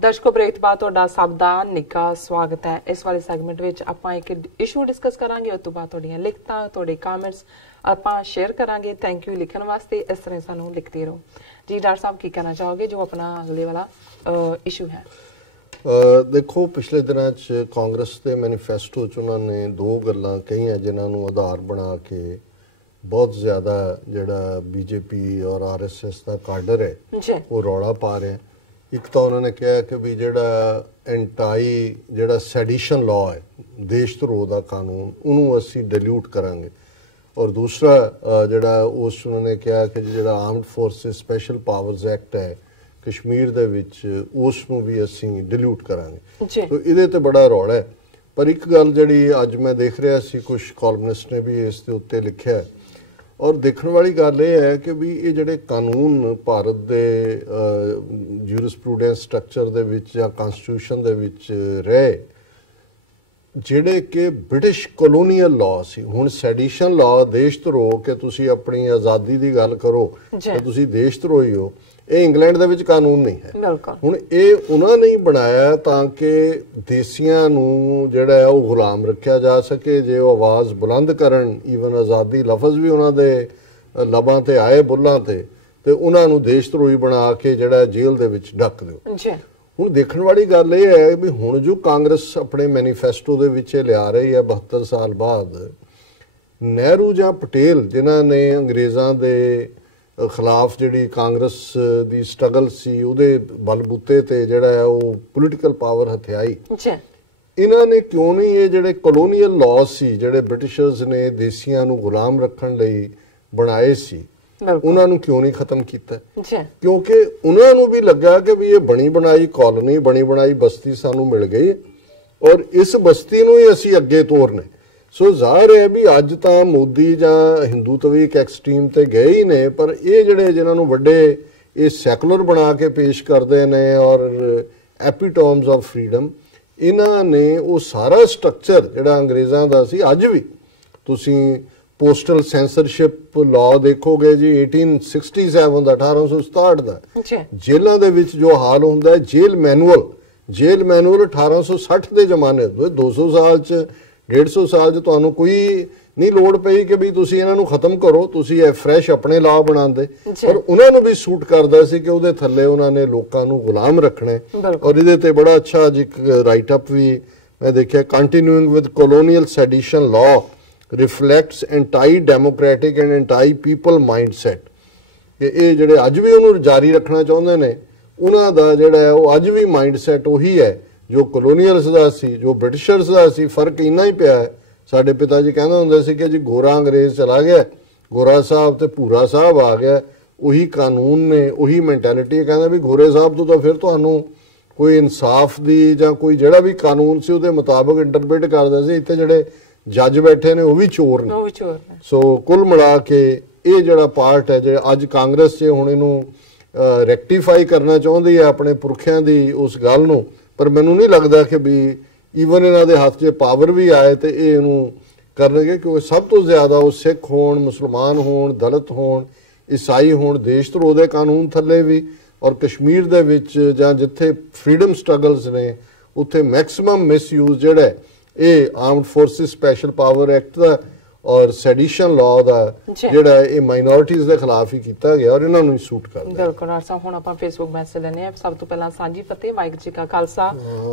दर्शकों प्रेतबाद तुहाडा सब दा निੱਘਾ स्वागत है। इस वाले सैगमेंट विच आपां एक इशू डिस्कस करांगे, उस तो बाद तुहाडीआं लिखतां तुहाडे कमेंट्स आपां शेयर करांगे। थैंक यू लिखण वास्ते, इस तरह सानूं लिखते रहो जी। डॉक्टर साहब की कहना चाहोगे जो अपना अगले वाला इशू है? देखो, पिछले दिनों च कांग्रेस के मैनीफेस्टो च उन्होंने दो गल्लां कहीआं जिन्होंने आधार बना के बहुत ज़्यादा जिहड़ा बीजेपी और RSS का काडर है वो रौला पा रहे हैं। एक तो उन्होंने कहा कि भी जिहड़ा एंटाई जिहड़ा सैडिशन लॉ है, देशद्रोह का कानून, उन्होंने असी डिल्यूट करांगे। और दूसरा जिहड़ा उस उन्होंने कहा कि जिहड़ा armed forces special powers act है कश्मीर दे विच उसनूं भी असी डिल्यूट करांगे। तो इहदे ते बड़ा रौला है। पर एक गल जिहड़ी अज मैं देख रहा सी, कुछ कॉलमनिस्ट ने भी इस दे उत्ते लिखिआ है और देखण वाली गल यह है कि भी ये जिहड़े कानून भारत के ज्यूरिस्प्रूडेंस स्ट्रक्चर दे विच जां कॉन्स्टिट्यूशन दे विच रहे, जिहड़े कि ब्रिटिश कॉलोनीअल लॉ सी, हुण सैडिशन लॉ देशद्रोह कि तुसीं अपनी आज़ादी की गल करो तो तुसीं देशद्रोही हो, ये इंग्लैंड दे विच कानून नहीं है। हुण ये उन्होंने ही बनाया ताकि देसियां नूं जिहड़ा है वो गुलाम रखा जा सके। जे वो आवाज़ बुलंद करन, ईवन आज़ादी लफज भी उन्होंने लबां ते आए बुल्लां ते उन्हां नूं देशद्रोही बना के जिहड़ा जेल दे विच ढक दिओ। हुण देखण वाली गल यह है भी हुण जो कांग्रेस अपने मैनीफेस्टो दे विच लिया रही है 72 साल बाद, नेहरू जां पटेल जिन्हां ने अंग्रेज़ां दे खिलाफ जिहड़ी कांग्रेस दी स्ट्रगल सी उहदे बलबूते ते जिहड़ा है वो पोलीटिकल पावर हथियाई, इन्हां ने क्यों नहीं ये जिहड़े कॉलोनीअल लॉ सी जिहड़े ब्रिटिशर्स ने देसियां नूं गुलाम रखण लई बनाए सी, उन्हां नूं क्यों नहीं खत्म कीता? क्योंकि उन्हां नूं भी लगा कि भी ये बनी बनाई कॉलोनी, बनी बनाई बस्ती सानूं मिल गई और इस बस्ती नूं ही असीं अगे तोरना। सो जाहिर है भी अज तो मोदी जां हिंदूत्वी एक एक्सट्रीम ते गए ही ने, पर ये जिहड़े जिन्होंने वड्डे ये सैकुलर बना के पेश करते हैं और एपीटॉम्स ऑफ फ्रीडम, इन्हां ने वो सारा स्ट्रक्चर जिहड़ा अंग्रेज़ां दा सी, अज भी तुसीं पोस्टल सेंसरशिप लॉ देखोगे जी 1867 दा 1867 दा, जेलों दे विच जो हाल हुंदा है, जेल मैनुअल 1860 के जमाने 200 साल च 150 साल च तुहानूं कोई नहीं लोड़ पई कि भी तुसीं इन्हां नूं खत्म करो, तुसीं ये फ्रैश अपने लॉ बनांदे। पर उन्हां नूं भी सूट करदा सी कि उहदे थल्ले उन्हां ने लोकां नूं गुलाम रखना है। और इहदे ते बड़ा अच्छा अज एक राइट अप भी मैं देखिआ, continuing with colonial sedition law reflects anti democratic and anti people mindset. ये जिहड़े अज भी उन्होंने जारी रखना चाहुंदे ने, उन्हां दा जिहड़ा है वो अज भी माइंडसैट उही है जो कॉलोनीअल्स का सी, जो ब्रिटिशर्स का सी। फर्क इन्ना ही पिया है। साडे पिता जी कहंदे हुंदे सी कि जी गोरा अंग्रेज़ चला गया, गोरा साहब ते भूरा साहब आ गया, उही कानून ने उही मैंटैलिटी। कहंदे भी गोरे साहब तो फिर तुहानूं कोई इंसाफ दी जां कोई जिहड़ा भी कानून सी उहदे मुताबिक इंटरप्रेट करदा सी। इत्थे जिहड़े जज बैठे ने वो भी चोर ने। सो कुल मिला के ये जिहड़ा पार्ट है जे अज कांग्रेस च हुण इहनूं रैक्टिफाई करना चाहुंदी है अपने पुरखियां दी उस गल नूं, पर मैनूं नहीं लगता कि भी ईवन इन्हां दे हत्थ 'च पावर भी आए तो ये इहनूं करनगे, क्योंकि सब तो ज़्यादा वो सिख होण, मुसलमान होण, दलित होण, ईसाई होण, देशद्रोह दे कानून थल्ले भी, और कश्मीर दे विच जां जिथे फ्रीडम स्ट्रगल्स ने उत्थे मैक्सिमम मिसयूज जिहड़ा ये armed forces special power act का और सैडिशन लॉ का जिहड़ा ये माइनॉरिटीज़ के खिलाफ ही किया गया और इन्होंने सूट कर दिया। बिल्कुल डॉक्टर साहब, हुण आपां फेसबुक मैसेज लैने आ। सब तो पहला सांझी फतेह, वाहिगुरू जी का खालसा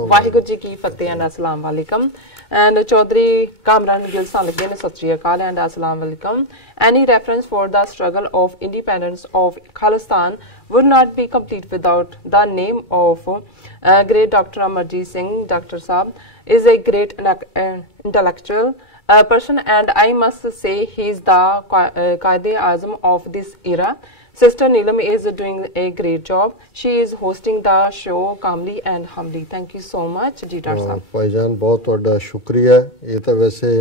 वाहिगुरू जी की फतेह एंड अस्सलाम वालेकुम। एंड चौधरी कामरान गिल सान लगे ने सत श्री अकाल एंड अस्सलाम वालेकुम। Any reference for the struggle of independence of Khalistan would not be complete without the name of great Dr. Amarjit Singh. Dr. Saab is a great intellectual person and I must say he is the Qaid-e-Azam of this era. Sister Neelam is doing a great job. She is hosting the show calmly and humbly. Thank you so much ji doctor साहब। भाईजान बहुत तुहाडा शुक्रिया। ये तो वैसे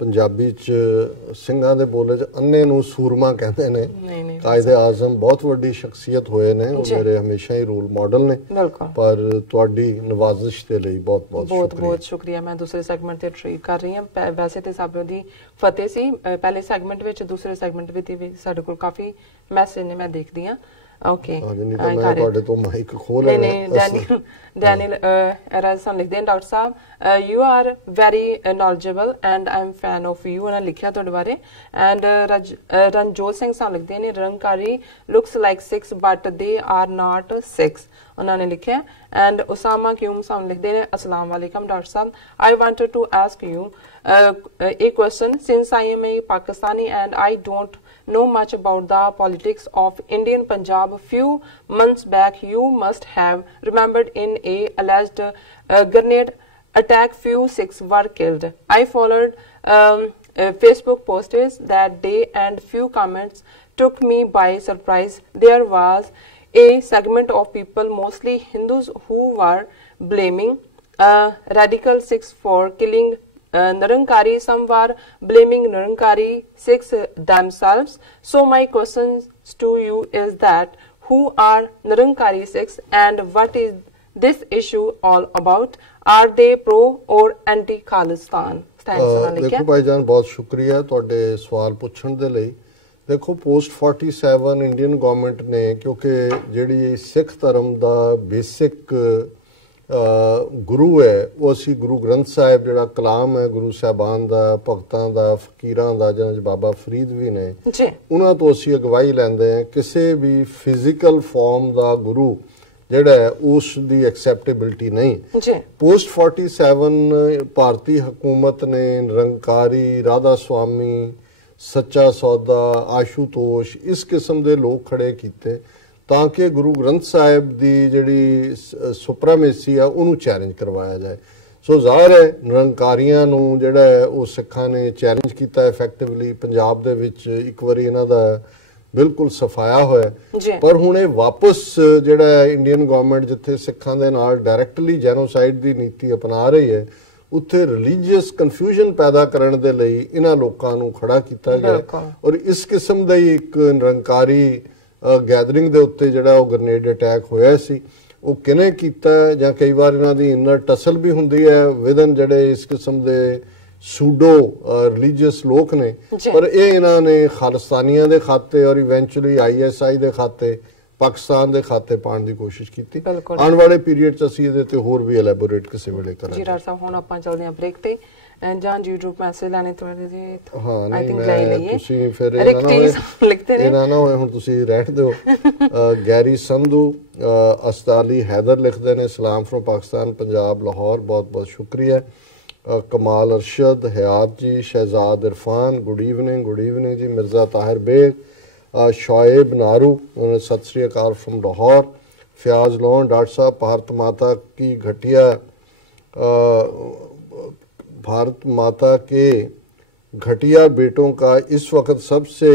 पंजाबी च ਸਿੰਘਾਂ ਦੇ ਬੋਲੇ ਚ ਅੰਨੇ ਨੂੰ ਸੂਰਮਾ ਕਹਿੰਦੇ ਨੇ। ਕਾਇਦੇ ਆਜ਼ਮ ਬਹੁਤ ਵੱਡੀ ਸ਼ਖਸੀਅਤ ਹੋਏ ਨੇ, ਉਹ ਮੇਰੇ ਹਮੇਸ਼ਾ ਹੀ ਰੋਲ ਮਾਡਲ ਨੇ। ਪਰ ਤੁਹਾਡੀ ਨਵਾਜ਼ਿਸ਼ ਦੇ ਲਈ ਬਹੁਤ ਬਹੁਤ ਸ਼ੁਕਰੀਆ। मैं दूसरे सैगमेंट ਤੇ ਟ੍ਰੀਟ ਕਰ ਰਹੀ ਹਾਂ। ਵੈਸੇ ਤੇ ਸਭ ਦੀ ਫਤਿਹ ਸੀ ਪਹਿਲੇ ਸੈਗਮੈਂਟ ਵਿੱਚ, ਦੂਸਰੇ ਸੈਗਮੈਂਟ ਵਿੱਚ ਵੀ ਸਾਡੇ ਕੋਲ ਕਾਫੀ ਮੈਸੇਜ ਨੇ ਮੈਂ ਦੇਖਦੀ ਹਾਂ। Okay, ਨਹੀਂ I ਤਾਂ ਮੈਂ got it. ਤੁਹਾਡੇ ਤੋਂ ਮਾਈਕ ਖੋਹ नहीं ਲੈਣਾ। नहीं Daniel Razan लिखते हैं डॉक्टर साहब you are very knowledgeable and I'm fan of you उन्होंने लिखा ਤੁਹਾਡੇ ਬਾਰੇ and रंजोत सिंह सान लिखते हैं Nirankari looks like 6 but they are not 6 उन्होंने लिखा and उसामा क्यूम सान लिखते हैं अस्सलाम वालेकुम डॉक्टर साहब I wanted to ask you a question since I am a Pakistani and I don't know much about the politics of Indian Punjab. Few months back, you must have remembered in a alleged grenade attack, few 6 were killed. I followed Facebook posts that day and few comments took me by surprise. There was a segment of people, mostly Hindus, who were blaming Radical 6 for killing Nirankari. Some were blaming Nirankari 6 themselves. So my question to you is that who are Nirankari 6 and what is this issue all about? Are they pro or anti Khalistan? ਦੇਖੋ ਭਾਈਜਾਨ ਬਹੁਤ ਸ਼ੁਕਰੀਆ ਤੁਹਾਡੇ ਸਵਾਲ ਪੁੱਛਣ ਦੇ ਲਈ। ਦੇਖੋ post 47 Indian government ਨੇ ਕਿਉਂਕਿ ਜਿਹੜੀ ਸਿੱਖ ਧਰਮ ਦਾ ਬੇਸਿਕ ਗੁਰੂ ਹੈ ਉਹ ਅਸੀਂ ਗੁਰੂ ਗ੍ਰੰਥ ਸਾਹਿਬ ਜਿਹੜਾ ਕਲਾਮ ਹੈ ਗੁਰੂ ਸਾਹਿਬਾਨ ਦਾ ਭਗਤਾਂ ਦਾ ਫਕੀਰਾਂ ਦਾ ਜਿਹਨਾਂ 'ਚ ਬਾਬਾ ਫਰੀਦ ਵੀ ਨੇ ਉਹਨਾਂ ਤੋਂ ਅਸੀਂ ਅਗਵਾਈ ਲੈਂਦੇ ਹਾਂ। ਕਿਸੇ ਵੀ ਫਿਜ਼ੀਕਲ ਫਾਰਮ ਦਾ ਗੁਰੂ ਜਿਹੜਾ ਹੈ ਉਸ ਦੀ ਐਕਸੈਪਟੇਬਿਲਿਟੀ ਨਹੀਂ। ਪੋਸਟ 47 ਭਾਰਤੀ ਹਕੂਮਤ ਨੇ ਨਿਰੰਕਾਰੀ ਰਾਧਾ ਸਵਾਮੀ ਸੱਚਾ ਸੌਦਾ ਆਸ਼ੂਤੋਸ਼ ਇਸ ਕਿਸਮ ਦੇ ਲੋਕ ਖੜੇ ਕੀਤੇ ਤਾਂ ਕਿ ਗੁਰੂ ਗ੍ਰੰਥ ਸਾਹਿਬ ਦੀ ਜਿਹੜੀ ਸੁਪਰੀਮੇਸੀ ਆ ਉਹਨੂੰ ਚੈਲੰਜ ਕਰਵਾਇਆ ਜਾਏ। ਸੋ ਜ਼ਾਹਿਰ ਹੈ ਨਿਰੰਕਾਰੀਆਂ ਨੂੰ ਜਿਹੜਾ ਹੈ ਉਹ ਸਿੱਖਾਂ ਨੇ ਚੈਲੰਜ ਕੀਤਾ ਇਫੈਕਟਿਵਲੀ। ਪੰਜਾਬ ਦੇ ਵਿੱਚ ਇੱਕ ਵਾਰੀ ਇਹਨਾਂ ਦਾ ਬਿਲਕੁਲ ਸਫਾਇਆ ਹੋਇਆ ਪਰ ਹੁਣ ਇਹ ਵਾਪਸ ਜਿਹੜਾ ਇੰਡੀਅਨ ਗਵਰਨਮੈਂਟ ਜਿੱਥੇ ਸਿੱਖਾਂ ਦੇ ਨਾਲ ਡਾਇਰੈਕਟਲੀ ਜੈਨੋਸਾਈਡ ਦੀ ਨੀਤੀ ਅਪਣਾ ਰਹੀ ਹੈ ਉੱਥੇ ਰਿਲੀਜੀਅਸ ਕਨਫਿਊਜ਼ਨ ਪੈਦਾ ਕਰਨ ਦੇ ਲਈ ਇਹਨਾਂ ਲੋਕਾਂ ਨੂੰ ਖੜਾ ਕੀਤਾ ਗਿਆ ਔਰ ਇਸ ਕਿਸਮ ਦਾ ਹੀ ਇੱਕ ਨਿਰੰਕਾਰੀ ਗੈਦਰਿੰਗ ਦੇ ਉੱਤੇ ਜਿਹੜਾ ਉਹ ਗ੍ਰੇਨੇਡ ਅਟੈਕ ਹੋਇਆ ਸੀ ਉਹ ਕਿਹਨੇ ਕੀਤਾ ਜਾਂ ਕਈ ਵਾਰ ਇਹਨਾਂ ਦੀ ਇਨਰ ਟਸਲ ਵੀ ਹੁੰਦੀ ਹੈ ਵਿਦਨ ਜਿਹੜੇ ਇਸ ਕਿਸਮ ਦੇ ਸੂਡੋ ਰਿਲੀਜੀਅਸ ਲੋਕ ਨੇ ਪਰ ਇਹ ਇਹਨਾਂ ਨੇ ਖਾਲਿਸਤਾਨੀਆਂ ਦੇ ਖਾਤੇ ਔਰ ਇਵੈਂਚੁਅਲੀ ISI ਦੇ ਖਾਤੇ ਪਾਕਿਸਤਾਨ ਦੇ ਖਾਤੇ ਪਾਉਣ ਦੀ ਕੋਸ਼ਿਸ਼ ਕੀਤੀ। ਆਉਣ ਵਾਲੇ ਪੀਰੀਅਡ 'ਚ ਅਸੀਂ ਇਹਦੇ ਤੇ ਹੋਰ ਵੀ ਐਲੈਬੋਰੇਟ ਕਿਸੇ ਵੇਲੇ ਕਰਾਂਗੇ। ਜੀ ਡਾਕਟਰ ਸਾਹਿਬ ਹੁਣ ਆਪਾਂ ਚੱਲਦੇ ਹਾਂ ਬ੍ਰੇਕ ਤੇ ਜਾਂ YouTube ਮੈਸੇਜ ਲੈਣੇ ਥੋੜੇ ਜਿਹੇ ਹਾਂ ਆਈ ਥਿੰਕ ਲੈ ਲਈਏ ਤੁਸੀਂ ਫਿਰ ਇਹਨਾਂ ਨਾ ਹੋਏ ਹੁਣ ਤੁਸੀਂ ਰਹਿਣ ਦਿਓ। ਗੈਰੀ ਸੰਧੂ ਅਸਤਾਲੀ ਹੈਦਰ ਲਿਖਦੇ ਨੇ ਸਲਾਮ ਫਰੋਮ ਪਾਕਿਸਤਾਨ ਪੰਜਾਬ ਲਾਹੌਰ ਬਹੁਤ ਬਹੁਤ ਸ਼ੁਕਰੀਆ। ਕਮਾਲ ਅਰਸ਼ਦ ਹਯਾਤ ਜੀ ਸ਼ਹਿਜ਼ਾਦ ਇਰਫਾਨ ਗੁੱਡ ਈਵਨਿੰਗ ਜੀ। ਮਿਰਜ਼ਾ ਤਾਹਿਰ ਬੇਗ शोएब नारू सत श्री अकाल फ्रॉम लाहौर। फयाज लोन डॉक्टर साहब भारत माता के घटिया बेटों का इस वक्त सबसे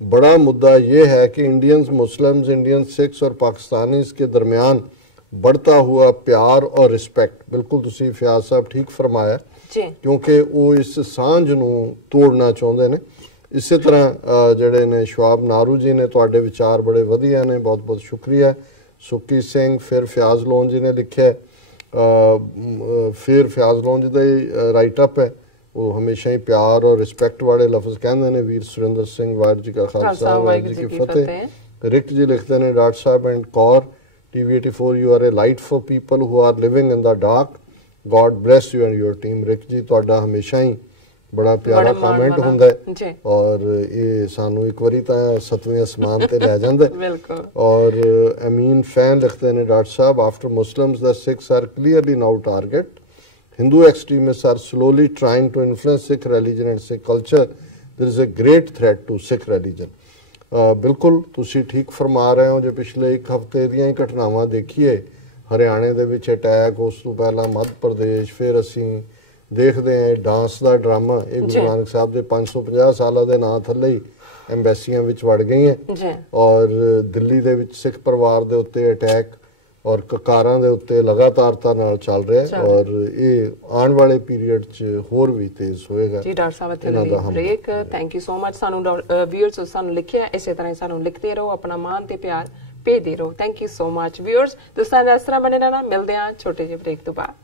बड़ा मुद्दा ये है कि इंडियंस मुस्लिम्स इंडियन सिख्स और पाकिस्तानीज के दरमियान बढ़ता हुआ प्यार और रिस्पेक्ट। बिल्कुल तुसी फयाज साहब ठीक फरमाया क्योंकि वो इस सांझ नूं तोड़ना चाहते हैं। ਇਸੇ ਤਰ੍ਹਾਂ ਜਿਹੜੇ ਨੇ ਸ਼ਵਾਬ ਨਾਰੂ ਜੀ ਨੇ ਤੁਹਾਡੇ ਵਿਚਾਰ ਬੜੇ ਵਧੀਆ ਨੇ ਬਹੁਤ ਬਹੁਤ ਸ਼ੁਕਰੀਆ। ਸੁੱਕੀ ਸਿੰਘ ਫਿਰ ਫਿਆਜ਼ ਲੋਨ ਜੀ ਨੇ ਲਿਖਿਆ ਫਿਰ ਫਿਆਜ਼ ਲੋਨ ਜੀ ਦਾ ਰਾਈਟ ਅਪ ਹੈ ਉਹ ਹਮੇਸ਼ਾ ਹੀ ਪਿਆਰ ਔਰ ਰਿਸਪੈਕਟ ਵਾਲੇ ਲਫ਼ਜ਼ ਕਹਿੰਦੇ ਨੇ। ਵੀਰ ਸੁਰਿੰਦਰ ਸਿੰਘ ਵਾਹਿਗੁਰੂ ਜੀ ਕਾ ਖਾਲਸਾ ਵਾਹਿਗੁਰੂ ਜੀ ਕੀ ਫਤਿਹ। ਰਿਕ ਜੀ ਲਿਖਦੇ ਨੇ ਡਾਕਟਰ ਸਾਹਿਬ and Kaur TV84 you are a light for people who are living in the dark God bless you and your team. Rick ji ਤੁਹਾਡਾ ਹਮੇਸ਼ਾ ਹੀ ਬੜਾ ਪਿਆਰਾ ਕਮੈਂਟ ਹੁੰਦਾ ਹੈ ਔਰ ਇਹ ਸਾਨੂੰ ਇੱਕ ਵਾਰੀ ਤਾਂ 7ਵੇਂ ਅਸਮਾਨ ਤੇ ਲੈ ਜਾਂਦਾ ਬਿਲਕੁਲ। ਔਰ ਅਮੀਨ ਫੈਨ ਲਿਖਦੇ ਨੇ ਡਾਕਟਰ ਸਾਹਿਬ after Muslims the Sikhs are clearly now target Hindu extremists are slowly trying to influence Sikh religion and Sikh culture there is a great threat to Sikh religion. ਬਿਲਕੁਲ ਤੁਸੀਂ ਠੀਕ ਫਰਮਾ ਰਹੇ ਹੋ। ਜੇ ਪਿਛਲੇ ਇੱਕ ਹਫ਼ਤੇ ਦੀਆਂ ਹੀ ਘਟਨਾਵਾਂ ਦੇਖੀਏ ਹਰਿਆਣੇ ਦੇ ਵਿੱਚ ਅਟੈਕ ਉਸ ਤੋਂ ਪਹਿਲਾਂ ਮੱਧ ਪ੍ਰਦੇਸ਼ ਫਿਰ ਅਸੀਂ ਦੇਖਦੇ ਹਾਂ ਡਾਂਸ ਦਾ ਡਰਾਮਾ ਇਹ ਗੁਰੂ ਨਾਨਕ ਸਾਹਿਬ ਦੇ 550 ਸਾਲਾਂ ਦੇ ਨਾਂ ਥੱਲੇ ਹੀ ਐਮਬੈਸੀਆਂ ਵਿੱਚ ਵੜ ਗਈਆਂ ਔਰ ਦਿੱਲੀ ਦੇ ਵਿੱਚ ਸਿੱਖ ਪਰਿਵਾਰ ਦੇ ਉੱਤੇ ਅਟੈਕ ਔਰ ਕਕਾਰਾਂ ਦੇ ਉੱਤੇ ਲਗਾਤਾਰਤਾ ਨਾਲ ਚੱਲ ਰਿਹਾ ਔਰ ਇਹ ਆਉਣ ਵਾਲੇ ਪੀਰੀਅਡ 'ਚ ਹੋਰ ਵੀ ਤੇਜ਼ ਹੋਏਗਾ। ਜੀ ਡਾਕਟਰ ਸਾਹਿਬ ਇੱਥੇ break thank you so much. ਸਾਨੂੰ ਵਿਊਅਰਸ ਸਾਨੂੰ ਲਿਖਿਆ ਇਸੇ ਤਰ੍ਹਾਂ ਸਾਨੂੰ ਲਿਖਦੇ ਰਹੋ ਆਪਣਾ ਮਾਣ ਤੇ ਪਿਆਰ ਭੇਜਦੇ ਰਹੋ। Thank you so much viewers. ਤੁਸੀਂ ਇਸ ਤਰ੍ਹਾਂ ਬਣੇ ਰਹਿਣਾ। ਮਿਲਦੇ ਹਾਂ ਛੋਟੇ ਜਿਹੇ ਬ੍ਰੇਕ ਤੋਂ ਬਾਅਦ।